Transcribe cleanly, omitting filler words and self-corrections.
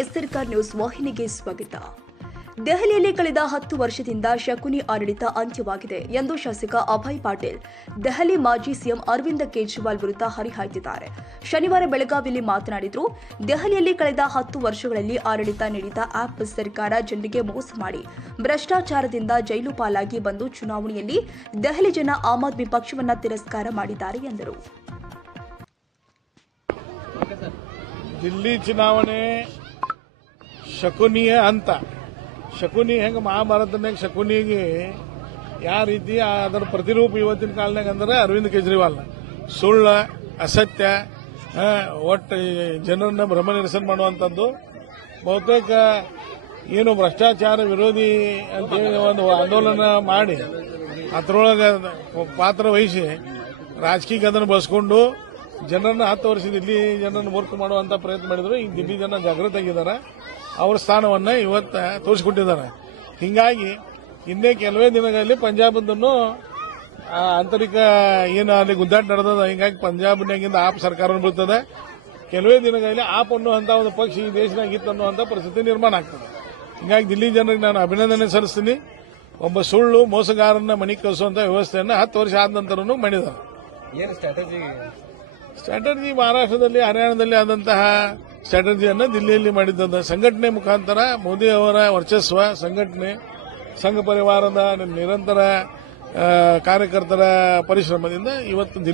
ಎಸ್ಸರ್ಕಾರ್ news ವಾಹಿನಿಗೆ ಸ್ವಾಗತ. ದೆಹಲಿಯಲ್ಲಿ ಕಳೆದ 10 ವರ್ಷದಿಂದ ಶಕುನಿ ಆಡಳಿತ ಅಂತ್ಯವಾಗಿದೆ ಎಂದು ಶಾಸಕ ಅಭಯ್ ಪಾಟೀಲ್ ದೆಹಲಿ ಮಾಜಿ ಸಿಎಂ ಅರವಿಂದ್ ಕೇಜ್ರಿವಾಲ್ ವಿರುದ್ಧ ಹರಿಹಾಯ್ದಿದ್ದಾರೆ. ಶನಿವಾರ ಬೆಳಗಾವಿಯಲ್ಲಿ ಮಾತನಾಡಿದರು. ದೆಹಲಿಯಲ್ಲಿ ಕಳೆದ 10 ವರ್ಷಗಳಲ್ಲಿ ಆಡಳಿತ ನೀಡಿದ ಆಪ್ ಸರ್ಕಾರ ಜನರಿಗೆ ಮೋಸ ಮಾಡಿ ಭ್ರಷ್ಟಾಚಾರದಿಂದ ಜೈಲು ಪಾಲಾಗಿ ಬಂದು ಚುನಾವಣೆಯಲ್ಲಿ ದೆಹಲಿ ಜನ ಆಮ್ ಆದ್ಮಿ ಪಕ್ಷವನ್ನು ತಿರಸ್ಕಾರ ಮಾಡಿದ್ದಾರೆ ಎಂದರು. ದಿಲ್ಲಿ ಚುನಾವಣೆ ಶಕುನಿಯ ಹಂತ. ಶಕುನಿ ಹೆಂಗೆ ಮಹಾಭಾರತನಾಗ ಶಕುನಿಗೆ ಯಾವ ರೀತಿ ಅದರ ಪ್ರತಿರೂಪ ಇವತ್ತಿನ ಕಾಲನಾಗ ಅಂದ್ರೆ ಅರವಿಂದ್ ಕೇಜ್ರಿವಾಲ್. ಸುಳ್ಳು, ಅಸತ್ಯ, ಒಟ್ಟು ಜನರನ್ನ ಭ್ರಮ ನಿರಸನ ಮಾಡುವಂಥದ್ದು. ಬಹುತೇಕ ಏನು ಭ್ರಷ್ಟಾಚಾರ ವಿರೋಧಿ ಅಂತೇಳಿ ಒಂದು ಆಂದೋಲನ ಮಾಡಿ ಅದರೊಳಗೆ ಪಾತ್ರ ವಹಿಸಿ ರಾಜಕೀಯ ಅದನ್ನು ಬಳಸ್ಕೊಂಡು ಜನರನ್ನ 10 ವರ್ಷ ದಿಲ್ಲಿ ಜನರನ್ನು ಮೂರ್ಖ ಮಾಡುವಂತ ಪ್ರಯತ್ನ ಮಾಡಿದ್ರು. ಈಗ ದಿಲ್ಲಿ ಜನ ಜಾಗೃತ ಆಗಿದ್ದಾರೆ. ಅವರ ಸ್ಥಾನವನ್ನು ಇವತ್ತು ತೋರಿಸಿಕೊಟ್ಟಿದ್ದಾರೆ. ಹೀಗಾಗಿ ಇನ್ನೇ ಕೆಲವೇ ದಿನಗಳಲ್ಲಿ ಪಂಜಾಬದನ್ನು ಆಂತರಿಕ ಏನು ಅಲ್ಲಿ ಗುದ್ದಾಟ ನಡೆದದ. ಹೀಗಾಗಿ ಪಂಜಾಬ್ನಾಗಿಂದ ಆಪ್ ಸರ್ಕಾರ ಬೀಳ್ತದೆ. ಕೆಲವೇ ದಿನಗಳಲ್ಲಿ ಆಪ್ ಅನ್ನುವಂಥ ಒಂದು ಪಕ್ಷ ಈ ದೇಶನಾಗ ಇತ್ತು ಅನ್ನುವಂಥ ಪರಿಸ್ಥಿತಿ ನಿರ್ಮಾಣ ಆಗ್ತದೆ. ಹೀಗಾಗಿ ದಿಲ್ಲಿ ಜನರಿಗೆ ನಾನು ಅಭಿನಂದನೆ ಸಲ್ಲಿಸ್ತೀನಿ. ಒಬ್ಬ ಸುಳ್ಳು ಮೋಸಗಾರನ ಮನೆ ಕಳಿಸುವಂತ ವ್ಯವಸ್ಥೆಯನ್ನು 10 ವರ್ಷ ಆದ ನಂತರನೂ ಮಾಡಿದ್ದಾರೆ. ಏನು ಸ್ಟ್ರಾಟಜಿ ಮಹಾರಾಷ್ಟ್ರದಲ್ಲಿ, ಹರಿಯಾಣದಲ್ಲಿ ಆದಂತಹ ಸ್ಟ್ರಾಟಜಿಯನ್ನು ದಿಲ್ಲಿಯಲ್ಲಿ ಮಾಡಿದ್ದ ಸಂಘಟನೆ ಮುಖಾಂತರ ಮೋದಿ ಅವರ ವರ್ಚಸ್ವ, ಸಂಘಟನೆ, ಸಂಘ ಪರಿವಾರದ ನಿರಂತರ ಕಾರ್ಯಕರ್ತರ ಪರಿಶ್ರಮದಿಂದ ಇವತ್ತು ದಿಲ್ಲಿ